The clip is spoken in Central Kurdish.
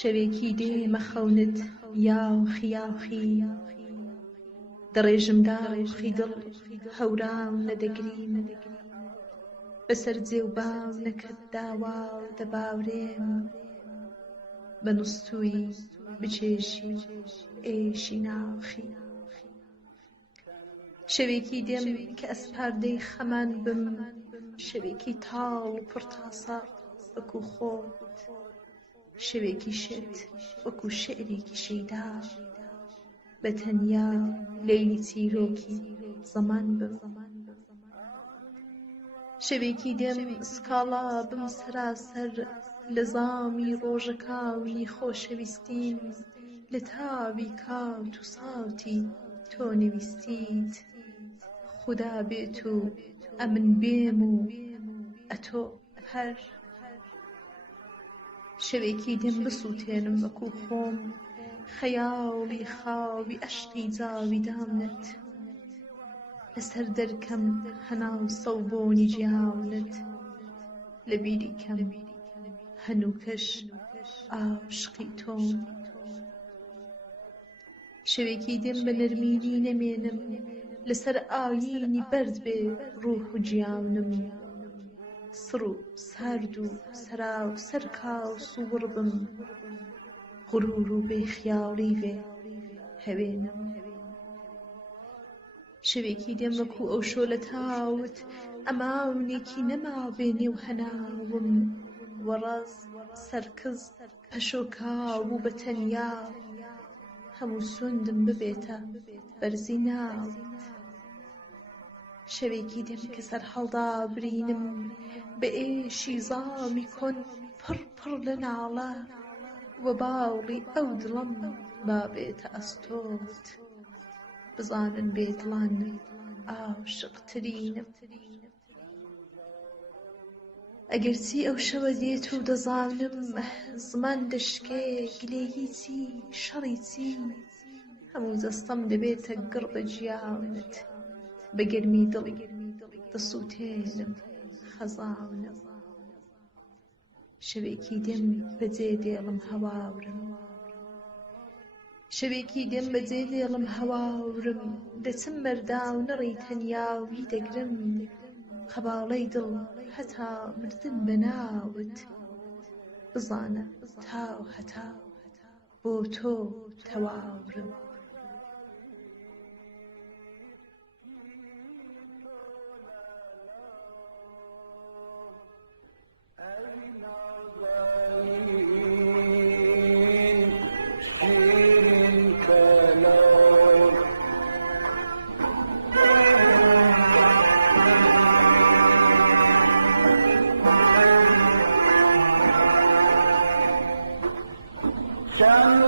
شەوێکی دێمە خەونت یاوخی یاوخی دەڕێژم داوخی دڵ هەورام نەدەگریم بەسەر جێ و باو نەکرد داوا و دەباورێم بە نوستووی بچێژی ئێشی ناوخی شەوێکی دێم کە ئەسپاردەی خەمان بم شەوێکی تاڵ و پڕتاسە وەکو خۆت شەوێکی شت وەکو شعرێکی شەیدا بە تەنیا لەیلی چیرۆکی زەمان بم شەوێکی دێم سکاڵا بم سەراسەر لە زامی ڕۆژەکاوی خۆشەویستیم لە تاوی کاوت و ساوتی تۆ نویستیت خودا بێت و ئەمن بێم و ئەتۆ هەر شەوێکی دێم بسووتێنم وەکو خۆم خەیاڵی خاوی ئەشقی جاویدانت لەسەر دەرکەم هەناو سەوبۆنی جیاونت لە بیری کەم هەنووکەش ئاشقی تۆم شەوێکی دێم بە نەرمینی نەمێنم لەسەر ئاینی بەرد بێ ڕوح و گیانم سڕ و سارد و سەرا و سەرکا و سوور بم غرور و بێخیاڵی بێ هەوێنم شەوێکی دێم وەکو ئەو شۆلە تاوت ئەماونێکی نەما بێ نێو هەناوم وەڕاز سەرکز پەشۆکاو و بەتەنیا هەموو سوندم ببێتە بەرزی ناوت شەوێکی دێم کە سەر هەڵدا برینم بە ئێشی زامی کۆن پڕ پڕ لە ناڵە وە باوڵی ئەو دڵم بابێتە ئەستۆت بزانن بێدڵان ئاشقترینم ئەگەرچی ئەو شەوە دێت و دەزانم زمان دەشکێ گلێیی چی شەڕی چی هەموو دەستەم دەبێتە گڕ بە گیانت بە گەرمی دڵی دەسووتێنم خەزانم شەوێکی دێم بەجێ دێڵم هەواورم شەوێکی دێم بەجێ دێڵم هەواورم دەچم مەرداو نەڕی تەنیاوی دەگرم خەباڵەی دڵ هەتا مردن بەناوت بزانە تاو هەتا بۆ تۆ تەواورم Sen